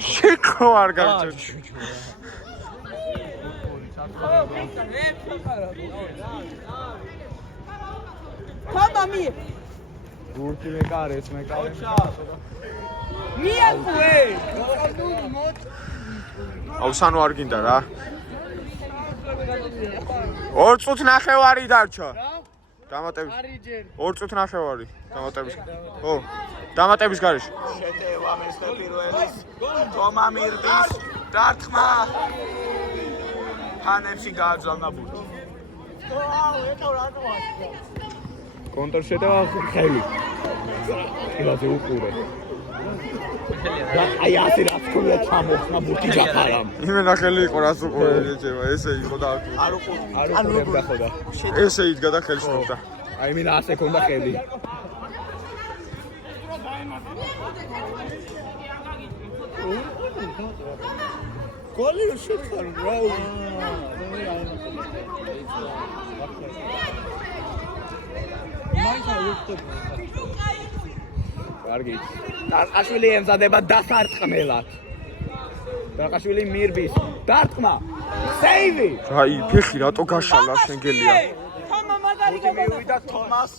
შეკო არ გავჭირ. Mami! Gurti mekares. Miakue! აუსანო არ გინდა რა. 2 წუთი ნახევარი დარჩა. დამატების. 2 წუთი ნახევარი დამატების. ხო. დამატების გარეშე. შეტევა მესტე პირველის თომა მირდის დარტყმა ფანებში გააძავნა ბურთი. კონტრ შეტევა ხელი. კილაზე უყურე. აი ასე რა თქმა ჩამოხსნა ბურთი ჯაფარამ. იმენა ხელი იყო რას უყურე ეჭება, ესე იყო და არ უყურე. არ უყურებდა ხოდა. ესე იდგა და ხელს მოხდა. აი მინა ასე ქონდა ხელი. გოლი შეთხარ რა. კარგი. დარყაშვილი ემზადება დასარტყმელად. დარყაშვილი მირბის. დარტყმა. სეივი. აი, ფეხი რატო გაშალა შენგელია. Toma magari მივიდა თომას.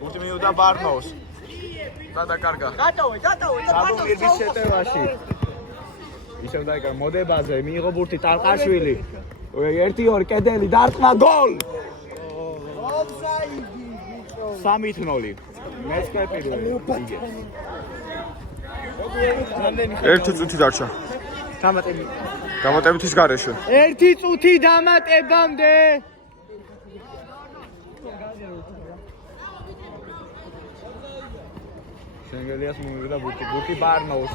ბურთი მივიდა ბარნოს. დაკარგა. Gatawe. საბო მირბის შეტევაში. ისევ დაიკარგა მოდებაზე მიიღო ბურთი ტარყაშვილი. 1-2 კედელი დარტყმა გოლ. Offside-ი ბიჭო. 3-0. მეცხრე პირველი. 1 წუთი დარჩა. დამატები. დამატებითის გარეშე. 1 წუთი დამატებამდე. შენგელიას მოვიდა ბურთი ბარნოუს.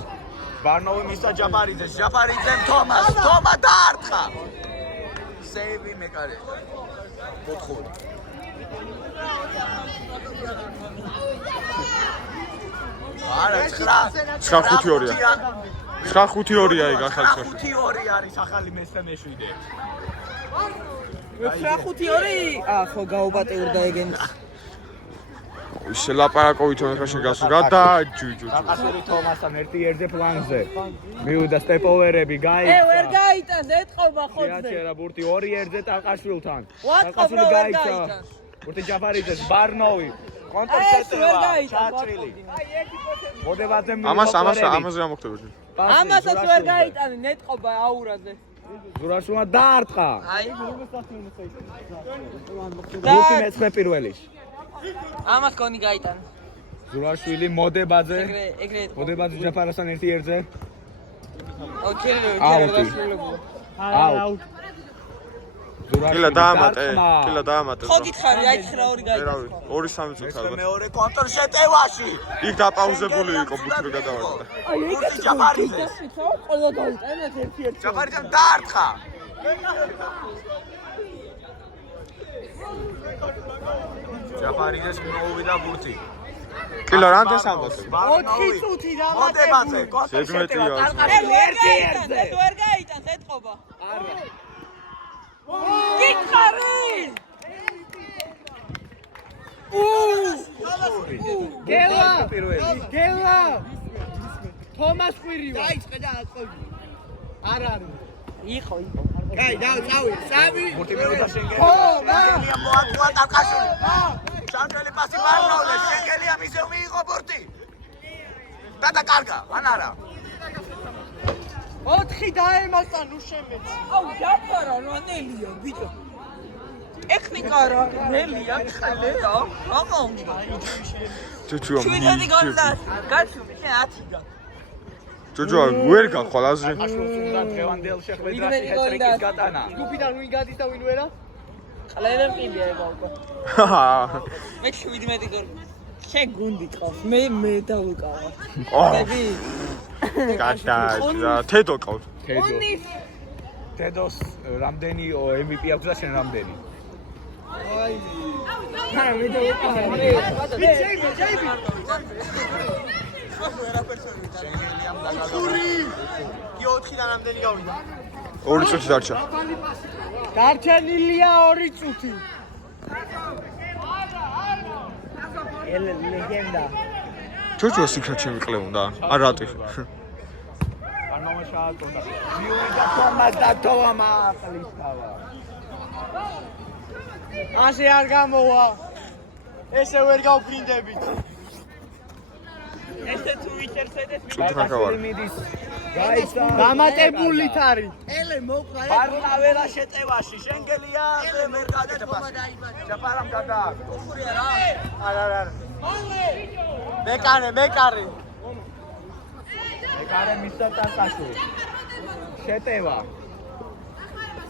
ბარნოვი მისცა ჯაფარიძეს. ჯაფარიძემ თომას. თომა დაარტყა. სეივი მეკარე. კოთხური. არა 9-5-2-ია. 9-5-2-ია ეგ ახალი სახე. 9-5-2 არის ახალი მესტე მეშვიდე. 9-5-2? ხო გაუბატეურდა ეგენ. შელაპარაკოვით ხაშენ გასულა და ჯუჯუ. აკასერი თომასთან 1-1-ზე პლანზე. მივიდა სტეპოვერები გაიწა. ვერ გაიტან, ეთყობა ხოთზე. შეაჩერა ბურთი 2-1-ზე ტალყაშვილთან. ვატყობ რო ვერ გაიტან. ბურთი ჯაფარიძეს ბარნოვი. კონტრ შეტევა. ჩაჭრილი. მოდებაზე ამაზე რა მოხდება? ამასაც ვერ გაიტანი, ნეთყობა აურაზე. ზურაშვილმა დაარტყა. აი. ბურთი მეცხრე პირველი. ამას კონი გაიტან. ზურაშვილი მოდებაზე. ეგრე. მოდებაზე ჯაფარასთან 1-1-ზე. აუტი. აუტ. კილა დაამატე. ხო გითხარი, აი 9-2 გაიტან. 2-3 წუთი ალბათ. მეორე კონტრ შეტევაში. იქ დაპაუზებული იყო ბურთი გადავარდა. აი ეგ ჯაფარიძეს. ყველა გაიტანეთ 1-1. ჯაფარიძემ დაარტყა. ჯაფარიძეს მოვიდა ბურთი. კილა რამდენს ამბობ? 4 წუთი მოდებაზე კონტრ ზედმეტია. ვერ გაიტან, ეთყობა. არა. გითხარი! გელა! თომას ყვირივა. დაიწყე და აწევი. არ არის. იყო. კაი, დავწავი. 3. ბურთი მივიდა შენგელია. შენგელია მოატყვა ტალყაშვილი. შანკელი პასი ბარნოვზე. შენგელია მისევ მიიღო ბურთი. და დაკარგა. ან არა. 4 დაემასა ნუ შემეც. აუ, ჯაფარა რანელია, ბიჭო. ტექნიკა რა, ნელია, ხალეა. აღა უნდა. ჯუჯუ ჩვენი გონდა. გაჩუმი, შენ 10-დან. ჯუჯუ ვერ გახვალ აზრი. აშულს უნდა დღევანდელ შეხვედრაში ჰეტრიკის გატანა. ჯგუფიდან ვინ გადის და ვინ ვერა? ყლევენ პიბია ეგა უკვე. მე 17 გოლი. შენ გუნდი ყავს. მე დავუკავა. დები. გადა თედო ყავს. თედოს რამდენი MVP აქვს და შენ რამდენი? აი. არა მე დავუკავა. ჯეიბი. შენგელიამ დაგაგა. კი 4-დან რამდენი გავიდა? 2 წუთი დარჩა. დარჩენილია 2 წუთი. ლეგენდა. ჩოჩო სიქრატში მიყლეუნდა. არ რატი. არნამა შაატონდა. მიუვიდა თომას და თომა ყლისთავა. ასე არ გამოვა. ესე ვერ გავფრინდებით. ესე Twitter-ზე წუთნახევარი. მიდის. გაიცა. დამატებულით არის. ბარნაველა შეტევაში შენგელია მერკადე ჩაპარამ გადა არა. მეკარე. ეკარე მისცა ტარკაშვილი. შეტევა.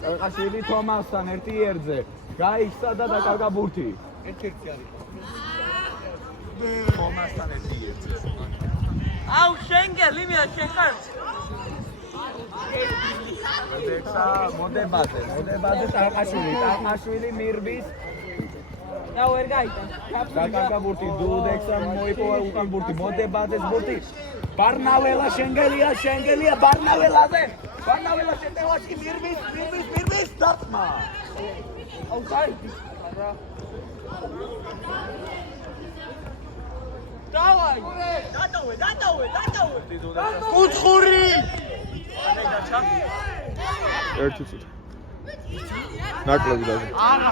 ტარკაშვილი თომასთან ერთი ერთზე. გაიქცა და დაკარგა ბურთი. ერთ-ერთი არის. თომასთან ერთი ერთზე. აუ შენგელი მე შეხარ. დექსა მოდებაზე ტარკაშვილი მირბის და ვერ გაიტან. დაკარგა ბურთი დუდექსა მოიპოვა უკან ბურთი მოდებაძეს ბურთი ბარნაველა შენგელია ბარნაველაზე ბარნაველა შეტევაში მირბის დარტმა აუ გაიდი. დავაი. დატოვე. კუთხური. ერთი წუთი. ნაკლები და არა.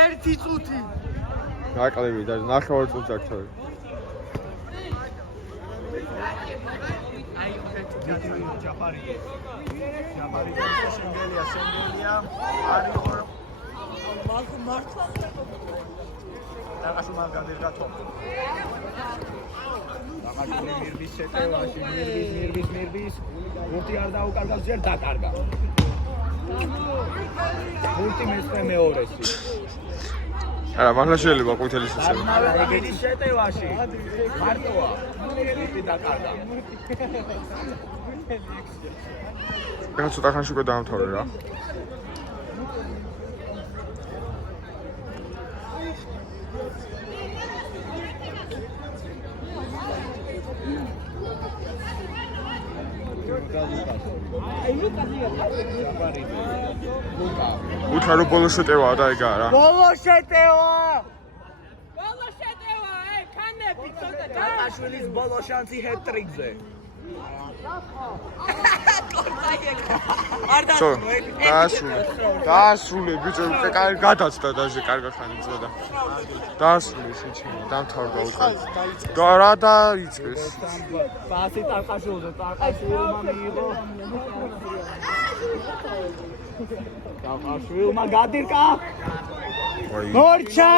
ერთი წუთი. ნაკლები და ნახევარ წუთი აქვს თავი. ჯაფარი შენგელია არისო მართლა დაკაშუ მაგ გადერგა თო დაკაშული მირბის შეტევაში მირბის ბურთი არ დაუკარგავს ჯერ დაკარგა ბურთი მესწრე მეორესი არა მართლა შეიძლება ყვითელი სიცოცხლე. ბარნაველის შეტევაში მარტოა ბურთი დაკარგა ეხლა ცოტა ხანში უკვე დაამთავრე რა. უთხარო ბოლო შეტევაა და ეგაა რა. ბოლო შეტევა, ქანები ცოტა დაკაშვილის ბოლო შანსი ჰეტ-ტრიკზე არ დაასრულე ბიჭო გადაცდა დაჟე კარგა ხანი წოდა დაასრულე შეჩიმა დამთავრდა უკვე და რა დაიწყეს პასი ტარკაშვილზე ტარკაშვილმა მიიღო ტარკაშვილმა გადირკა მორჩა